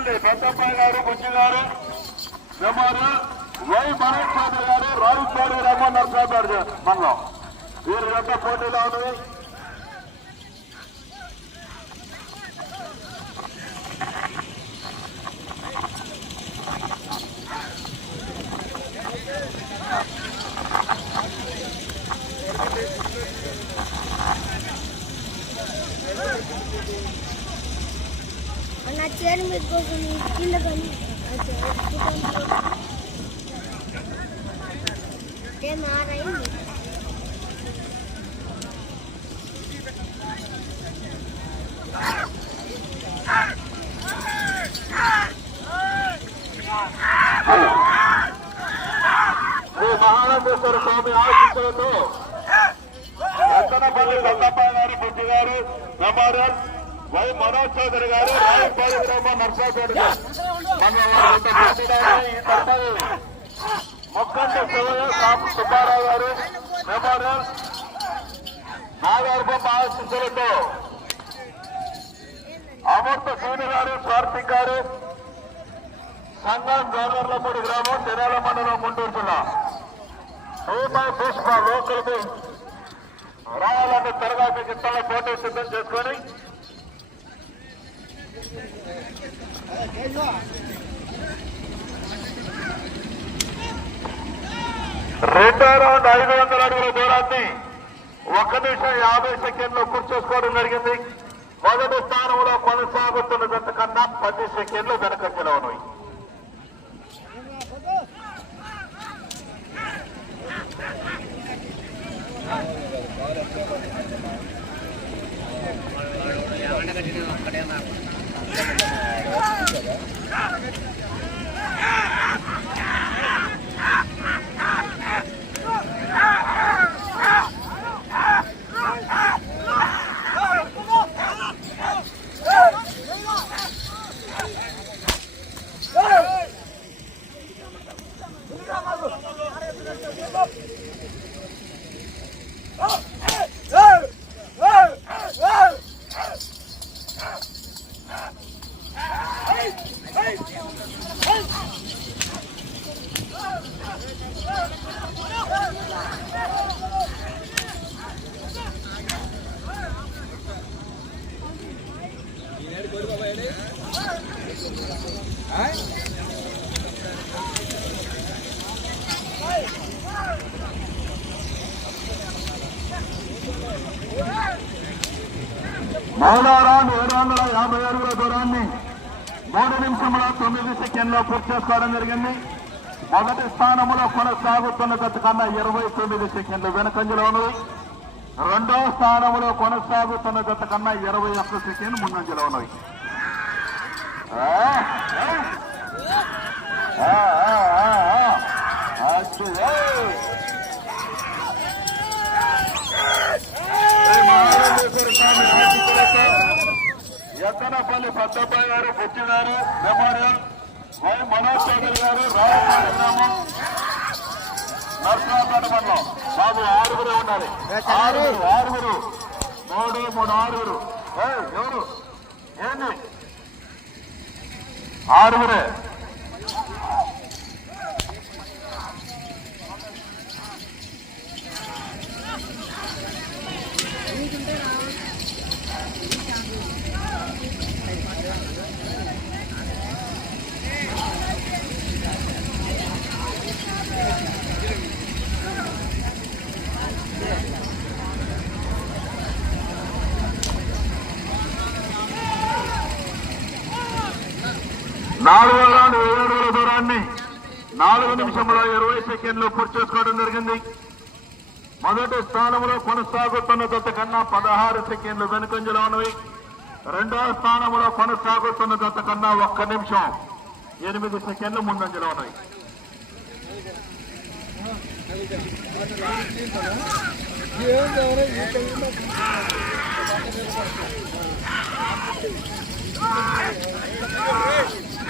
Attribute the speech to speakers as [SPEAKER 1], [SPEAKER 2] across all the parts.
[SPEAKER 1] ఎత్తనపల్లి పెద్దప్పాయి గారు బుజ్జి గారు సుమారు వై మనోజ్ చౌదరి గారు రావుపాడు రమ్మన్ నరసాబాద్ మనలో వీరు యొక్క పోటీలో ఉన్నది
[SPEAKER 2] నా చీర మీద కింద కానీ ఏమారైంది
[SPEAKER 1] మహానందేశ్వర స్వామి ఆశీస్సులతో ఎత్తనపల్లి పెద్దప్పాయి గారు బుద్ధి గారు మెమోరియల్ వై మనోజ్ చౌదరి గారు రావుపాడు గ్రామం తరఫు మొక్కంటి సుబ్బారావు గారు మెమోరియల్ నాగార్పం ఆశీస్సులతో అమృత సూర్య గారు స్వార్థిక్ గారు సంగం గోదర్లపూడి గ్రామం తెనాల మండలం గుంటూరు జిల్లా. రూపాయి పుష్ప లోకల్కి రావాలంటే త్వరగా మీకు ఇస్తాల పోటీ సిద్ధం చేసుకొని రెండో రౌండ్ ఐదు వందల అడుగుల దూరాన్ని ఒక నిమిషం యాభై సెకండ్లు కూర్చోసుకోవడం జరిగింది. మొదటి స్థానంలో కొనసాగుతున్న జత కన్నా పది సెకండ్లు వెనకంజలో ఉన్నాయి నాకు Thank you. రౌండ్ ఏడు వందల యాభై అడుగుల దూరాన్ని మూడు నిమిషముల తొమ్మిది సెకండ్లో పూర్తి చేసుకోవడం జరిగింది. మొదటి స్థానంలో కొనసాగుతున్న గత కన్నా ఇరవై తొమ్మిది సెకండ్లు వెనకంజలో ఉన్నది. రెండో స్థానంలో కొనసాగుతున్న గత కన్నా ఇరవై ఒక్క సెకండ్ ముందంజలో ఉన్నది ఆ, ఆ, ఆ, ఆ, ఆ. అచ్చు, ఏయ్. శ్రీ మహాలింగేశ్వర స్వామి ఆశీస్సులతో ఎత్తనపల్లి పెద్దబ్బాయి గారు బుచ్చి గారు మెమోరియల్. వై మనోజ్ చౌదరి గారు రావుపాడు గ్రామం నర్సరాపేట మండలం. బాబు ఆరుగురు ఉండాలి. ఆరుగురు ఆరుగురు. మూడు మూడు ఆరుగురు. ఎవరు? ఏంది? ఆరుగురే. నాలుగో రౌండ్ ఏడు అడుగుల దూరాన్ని నాలుగు నిమిషంలో ఇరవై సెకండ్లు పూర్తి చేసుకోవడం జరిగింది. మొదటి స్థానంలో కొనసాగుతున్న జత కన్నా పదహారు సెకండ్లు వెనుకంజలో ఉన్నవి. రెండవ స్థానంలో కొనసాగుతున్న జత కన్నా ఒక్క నిమిషం ఎనిమిది సెకండ్లు ముందంజలో ఉన్నవి.
[SPEAKER 3] కోర్టు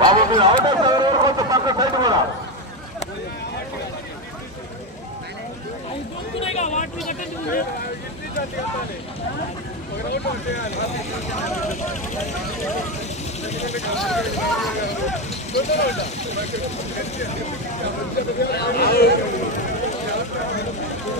[SPEAKER 1] బాబు మీరు అవుట్ కొంచెం పక్క సైడ్ కూడా.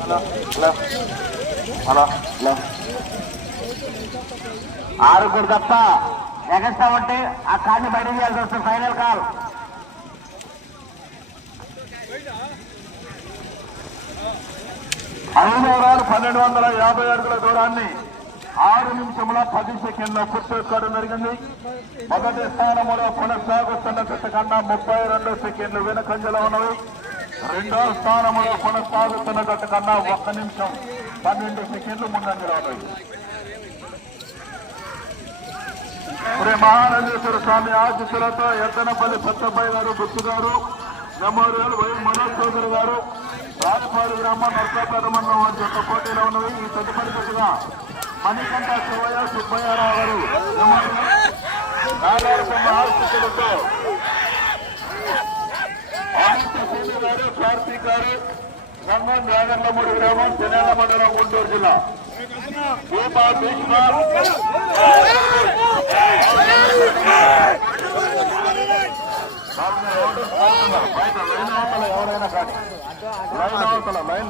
[SPEAKER 1] హలో హలో హలో ఆరుగురు తప్ప ఎగస్తా ఉంటే ఆ కార్ని బయట చేయాల్సి వస్తుంది. ఫైనల్ కాల్ ఐదు ఓవరాలు పన్నెండు వందల యాభై అడుగుల దూరాన్ని ఆరు నిమిషముల పది సెకండ్ల పుట్టుకోవడం జరిగింది. మొదటి స్థానంలో కొనసాగుతున్న జట్టు కన్నా ముప్పై రెండు సెకండ్లు వెనుకంజలో ఉన్నవి. రెండో స్థానంలో కొనసాగుతున్న జట్టు కన్నా ఒక్క నిమిషం పన్నెండు సెకండ్లు ముందంజలో ఉన్నవి. శ్రీ మహానందేశ్వర స్వామి ఆశీస్సులతో ఎద్దనపల్లి సత్తబాయి గారు గుర్తు గారు మెమోరియల్ వై మనోజ్ చౌదరి గారు రాజపాడు గ్రామం నర్సాపేట మండలం వారి యొక్క పోటీలో ఉన్నవి. ఈ తదుపరి దశగా మణికంఠ శివయ్య సుబ్బయ్యారావు గారు మెమోరియల్ ఆశీస్సులతో ఆదిత్య సూర్య గారు కార్తీక్ గారు రంగం గ్రామం తెనాల మండలం గుంటూరు జిల్లా. భూమా భీష్మ. లైన్ అవతల ఎవరైనా కానీ లైన్ అవతల లైన్